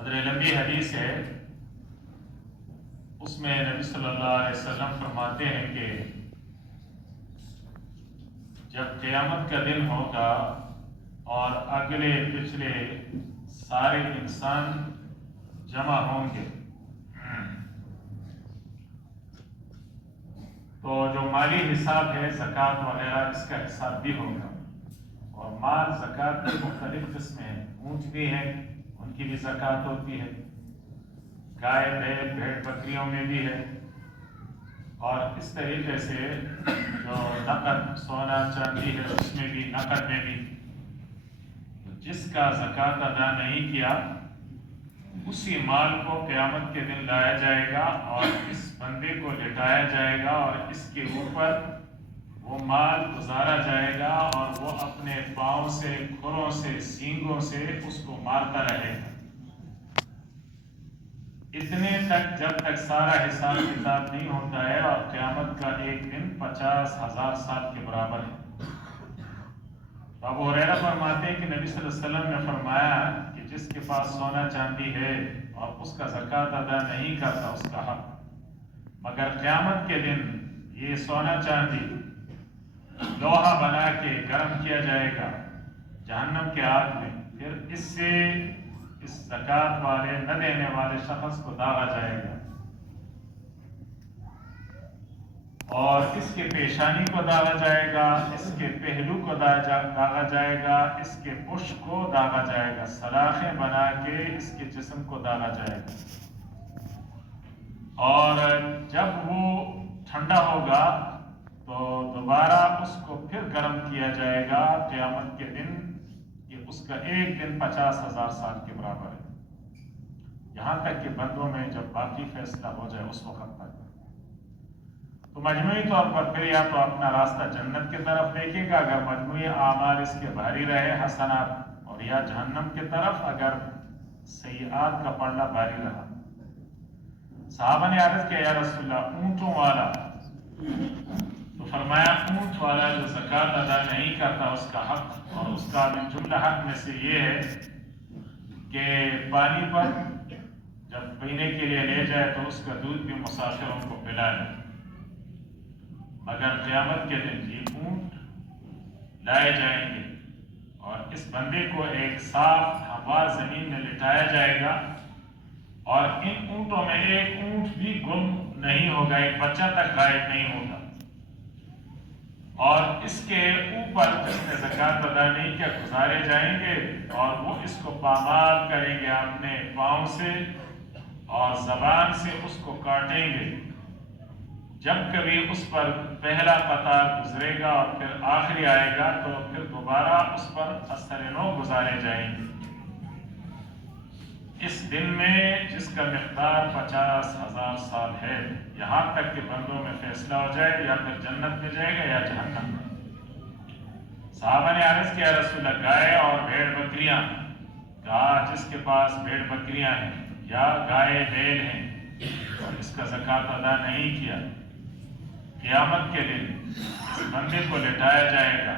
قدر لمبی حدیث ہے، اس میں نبی صلی اللہ علیہ وسلم فرماتے ہیں کہ جب قیامت کا دن ہوگا اور اگلے پچھلے سارے انسان جمع ہوں گے تو جو مالی حساب ہے زکوٰۃ وغیرہ اس کا حساب بھی ہوگا، اور مال زکوٰۃ کی مختلف قسمیں ہیں، اونٹ بھی ہیں ان کی بھی زکوٰۃ ہوتی ہے، گائے بھیڑ بکریوں میں بھی ہے، اور اس طریقے سے جو نقد سونا چاندی ہے اس میں بھی، نقد میں بھی جس کا زکوٰۃ ادا نہیں کیا اسی مال کو قیامت کے دن لایا جائے گا اور اس بندے کو لٹایا جائے گا اور اس کے اوپر وہ مال گزارا جائے گا اور وہ اپنے پاؤں سے، کھروں سے، سینگوں سے اس کو مارتا رہے گا اتنے تک جب تک سارا حساب کتاب نہیں ہوتا ہے، اور قیامت کا ایک دن 50,000 سال کے برابر ہے۔ ابو ہریرہ فرماتے ہیں کہ نبی صلی اللہ علیہ وسلم نے فرمایا کہ جس کے پاس سونا چاندی ہے اور اس کا زکوٰۃ ادا نہیں کرتا اس کا حق، مگر قیامت کے دن یہ سونا چاندی لوہا بنا کے گرم کیا جائے گا جہنم کے آگ میں، پھر اس سے اس زکوٰۃ والے نہ دینے والے شخص کو داغا جائے گا اور اس کے پیشانی کو داغا جائے گا، اس کے پہلو کو داغا جائے گا، اس کے پشت کو داغا جائے گا، سلاخیں بنا کے اس کے جسم کو داغا جائے گا، اور جب وہ ٹھنڈا ہوگا تو دوبارہ اس کو پھر گرم کیا جائے گا قیامت کے دن، کہ اس کا ایک دن 50,000 سال کے برابر ہے، یہاں تک کہ بندوں میں جب باقی فیصلہ ہو جائے اس وقت تک۔ تو مجموعی طور پر پھر یا تو اپنا راستہ جنت کی طرف دیکھے گا اگر مجموعی اعمال اس کے بھاری رہے حسنات، اور یا جہنم کی طرف اگر سیئات کا پلڑا بھاری رہا۔ صحابہ نے عرض کیا یا رسول اللہ اونٹوں والا، تو فرمایا اونٹ والا جو زکوٰۃ ادا نہیں کرتا اس کا حق، اور اس کا بھی جملہ حق میں سے یہ ہے کہ پانی پر جب پینے کے لیے لے جائے تو اس کا دودھ بھی مسافروں کو پلا لے، مگر قیامت کے دن یہ اونٹ لائے جائیں گے اور اس بندے کو ایک صاف ہموار زمین میں لٹایا جائے گا، اور ان اونٹوں میں ایک اونٹ بھی گم نہیں ہوگا، ایک بچہ تک غائب نہیں ہوگا، اور اس کے اوپر جس نے زکوٰۃ ادا نہیں کیا گزارے جائیں گے، اور وہ اس کو پامال کریں گے اپنے پاؤں سے اور زبان سے اس کو کاٹیں گے، جب کبھی اس پر پہلا قطار گزرے گا اور پھر آخری آئے گا تو پھر دوبارہ اس پر اثر نو گزارے جائیں گے، اس دن میں جس کا مقدار 50,000 سال ہے، یہاں تک کہ بندوں میں فیصلہ ہو جائے یا پھر جنت میں جائے گا یا جہنم میں۔ صحابہ نے عرض کیا رسول اللہ گائے اور بھیڑ بکریاں، کہا جس کے پاس بھیڑ بکریاں ہیں یا گائے بیل ہیں اور اس کا زکوٰۃ ادا نہیں کیا، قیامت کے دن اس بندے کو لٹایا جائے گا،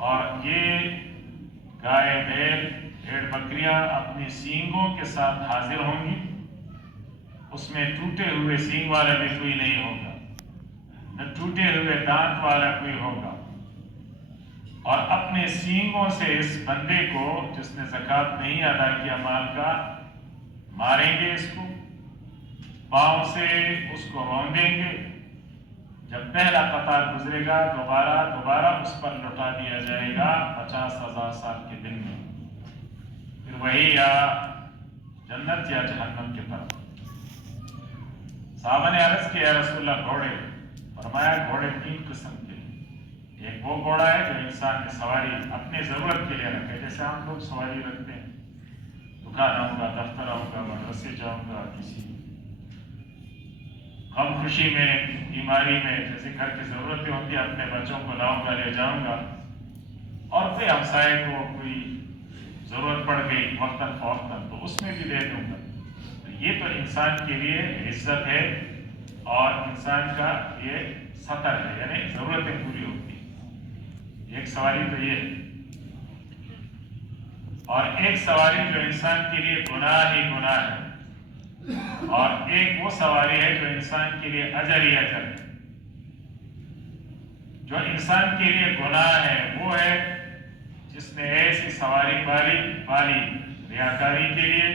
اور یہ گائے بیل بھیڑ بکریاں اپنی سینگوں کے ساتھ حاضر ہوں گی، اس میں ٹوٹے ہوئے سینگ والا بھی کوئی نہیں ہوگا، نہ ٹوٹے ہوئے دانت والا کوئی ہوگا، اور اپنے سینگوں سے اس بندے کو جس نے زکوٰۃ نہیں ادا کیا مال کا ماریں گے، اس کو پاؤں سے اس کو روندیں گے، جب پہلا قطار گزرے گا دوبارہ اس پر لوٹا دیا جائے گا 50,000 سال کے دن میں، پھر وہی یا جنت یا جہنم کی طرف۔ صحابہ نے عرض کیا یا رسول اللہ گھوڑے، فرمایا گھوڑے 3 قسم کے، ایک وہ گھوڑا ہے جو انسان کی سواری اپنی ضرورت کے لیے رکھے، جیسے ہم لوگ سواری رکھتے ہیں، دکان آؤں گا، دفتر آؤں گا، مدرسے جاؤں گا، کسی غم خوشی میں، بیماری میں، جیسے گھر کی ضرورتیں ہوتی ہیں، اپنے بچوں کو لاؤں گا، لے جاؤں گا، اور کوئی ہمسائے کو کوئی ضرورت پڑ گئی وقتاً فوقتاً تو اس میں بھی دے دوں گا، تو یہ تو انسان کے لیے عزت ہے اور انسان کا یہ سطر ہے، یعنی ضرورتیں پوری ہوتی ہیں، ایک سواری تو یہ ہے۔ اور ایک سواری جو انسان کے لیے گناہ ہی گناہ ہے، اور ایک وہ سواری ہے جو انسان کے لیے اجر ہی اجر ہے۔ جو انسان کے لیے گناہ ہے وہ ہے جس نے ایسی سواری پالی ریاکاری کے لیے،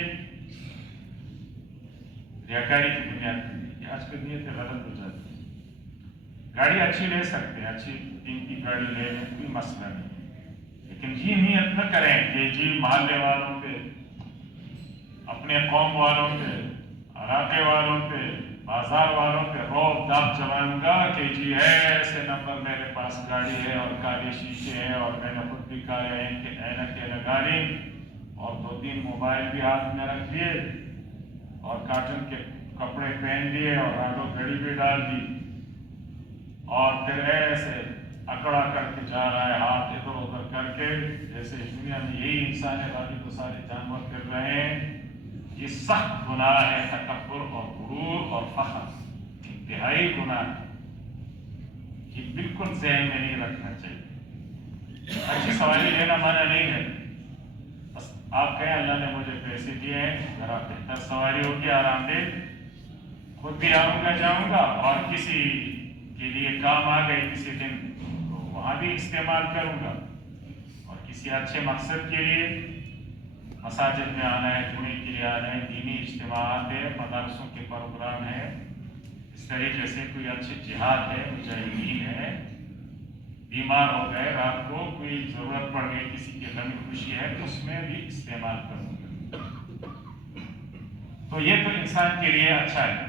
ریاکاری کی بنیاد کے لیے۔ آج کل نیتیں غلط ہو جاتی ہیں۔ گاڑی اچھی لے سکتے ہیں، اچھی دین کی گاڑی لے لیں، کوئی مسئلہ نہیں، لیکن یہ نیت نہ کریں کہ جی محلے والوں پہ، اپنے قوم والوں پہ، علاقے والوں پہ، بازار والوں پہ روب داب جماؤں گا کہ جی ایسے نمبر میرے پاس گاڑی ہے اور کالے شیشے ہیں اور میں نے خود بھی کالے اینکیں لگا لی اور 2-3 موبائل بھی ہاتھ میں رکھ لیے اور کاٹن کے کپڑے پہن لیے اور آٹو گھڑی بھی ڈال دی اور پھر ایسے اکڑا کر کے جا رہا ہے ہاتھ ادھر ادھر کر کے، جیسے اس دنیا میں یہی انسان ہے، باقی تو سارے جانور کر رہے ہیں۔ یہ سخت گناہ ہے، تکبر اور غرور اور فخر، انتہائی گناہ ہے۔ یہ بالکل ذہن میں نہیں رکھنا چاہیے۔ اچھی سواری لینا مانا نہیں ہے، بس آپ کہیں اللہ نے مجھے پیسے دیے ہیں، ذرا بہتر سواری ہوگی، آرام دہ، خود بھی آؤں گا جاؤں گا اور کسی کے لیے کام آ گئی کسی دن تو وہاں بھی استعمال کروں گا، اور کسی اچھے مقصد کے لیے مساجد میں آنا ہے، جمعے کے لیے آنا ہے، دینی اجتماعات ہے، مدارسوں کے پروگرام ہے، اس طریقے سے کوئی اچھی جہاد ہے، مجاہدین ہے، بیمار ہو گئے، رات کو کوئی ضرورت پڑ گئی، کسی کی غم خوشی ہے، اس میں بھی استعمال کروں گا۔ تو یہ تو انسان کے لیے اچھا ہے۔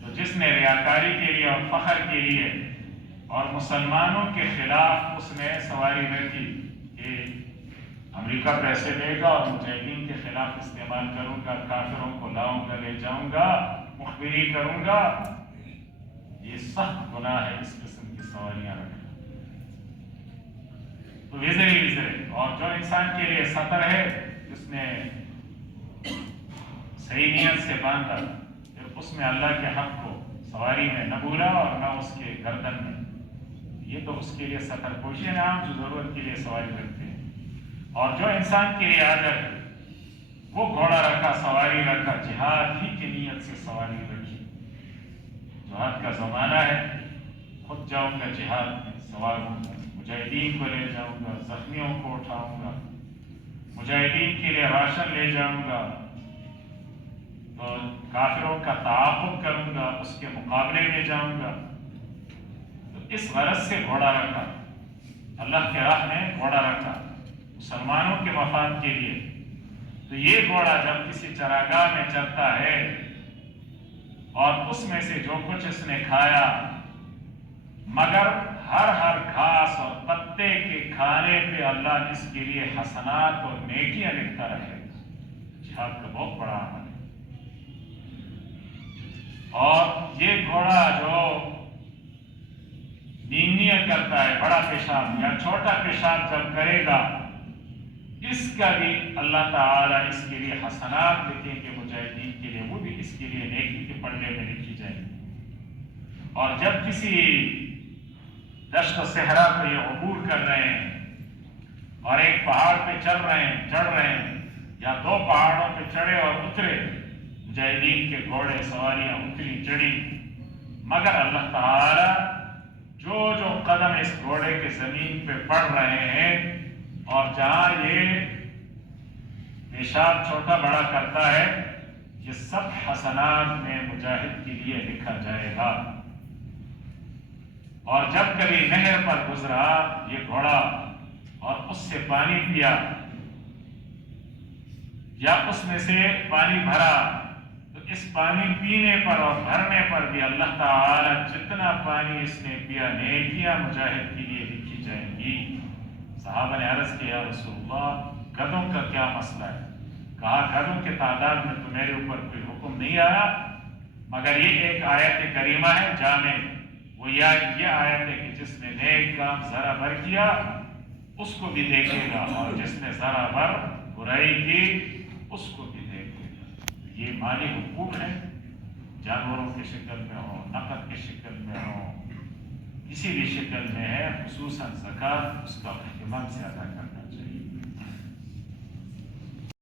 تو جس نے ریاکاری کے لیے اور فخر کے لیے اور مسلمانوں کے خلاف اس نے سواری رکھی کہ امریکہ پیسے دے گا اور مجاہدین کے خلاف استعمال کروں گا، کافروں کو لاؤں گا، لے جاؤں گا، مخبری کروں گا، یہ سخت گناہ ہے اس قسم کی سواریاں رکھنا۔ تو وزرے اور جو انسان کے لیے سطر ہے، جس نے صحیح نیت سے باندھا، پھر اس میں اللہ کے حق کو سواری میں نہ بھولا اور نہ اس کے گردن میں، یہ تو اس کے لیے سطر پوشی ہے، عام جو ضرورت کے لیے سواری رکھتے ہیں۔ اور جو انسان کے لیے عادت ہے وہ گھوڑا رکھا، سواری رکھا، جہاد ہی کی نیت سے سواری رکھی۔ جہاد کا زمانہ ہے، خود جاؤں گا جہاد میں، سوار ہوں گا، مجاہدین کو لے جاؤں گا، زخمیوں کو اٹھاؤں گا، مجاہدین کے لیے راشن لے جاؤں گا، تو کافروں کا تعاقب کروں گا، اس کے مقابلے میں جاؤں گا۔ تو اس غرض سے گھوڑا رکھا، اللہ کے راہ میں گھوڑا رکھا مسلمانوں کے مفاد کے لیے۔ تو یہ گھوڑا جب کسی چراگاہ میں چلتا ہے اور اس میں سے جو کچھ اس نے کھایا، مگر ہر گھاس اور پتے کے کھانے پہ اللہ اس کے لیے حسنات اور نیکیاں لکھتا رہے گا۔ جہاد کا بہت بڑا عمل ہے۔ اور یہ گھوڑا جو نیت کرتا ہے، بڑا پیشاب یا چھوٹا پیشاب جب کرے گا، اس کا بھی اللہ تعالیٰ اس کے لیے حسنات لکھیں گے، مجاہدین کے لیے وہ بھی اس کے لیے نیکی کے پڑھنے میں لکھی جائیں گی۔ اور جب کسی دشت و صحرا کو یہ عبور کر رہے ہیں اور ایک پہاڑ پہ چڑھ رہے ہیں یا 2 پہاڑوں پہ چڑھے اور اترے، مجاہدین کے گھوڑے سواریاں اتری چڑھی، مگر اللہ تعالیٰ جو قدم اس گھوڑے کے زمین پہ پڑ رہے ہیں اور جہاں یہ پیشاب چھوٹا بڑا کرتا ہے، یہ سب حسنات میں مجاہد کے لیے لکھا جائے گا۔ اور جب کبھی نہر پر گزرا یہ گھوڑا اور اس سے پانی پیا یا اس میں سے پانی بھرا، تو اس پانی پینے پر اور بھرنے پر بھی اللہ تعالی جتنا پانی اس نے پیا نیکیاں مجاہد کے لیے لکھی جائیں گی۔ صحابہ نے عرض کیا، یا رسول اللہ گدھوں کا کیا مسئلہ ہے؟ کہا گدھوں کے تعداد میں تو میرے اوپر کوئی حکم نہیں آیا، مگر یہ ایک آیت کریمہ ہے جامع، وہ یہ آیت ہے کہ جس نے نیک کام ذرا بھر کیا اس کو بھی دیکھے گا، اور جس نے ذرا بھر برائی کی اس کو بھی دیکھے گا۔ یہ مالی حقوق ہیں، جانوروں کی شکل میں ہو، نقد کی شکل میں ہو، کسی بھی شکل میں ہے، خصوصاً زکوٰۃ اس کا اہتمام سے ادا کرنا۔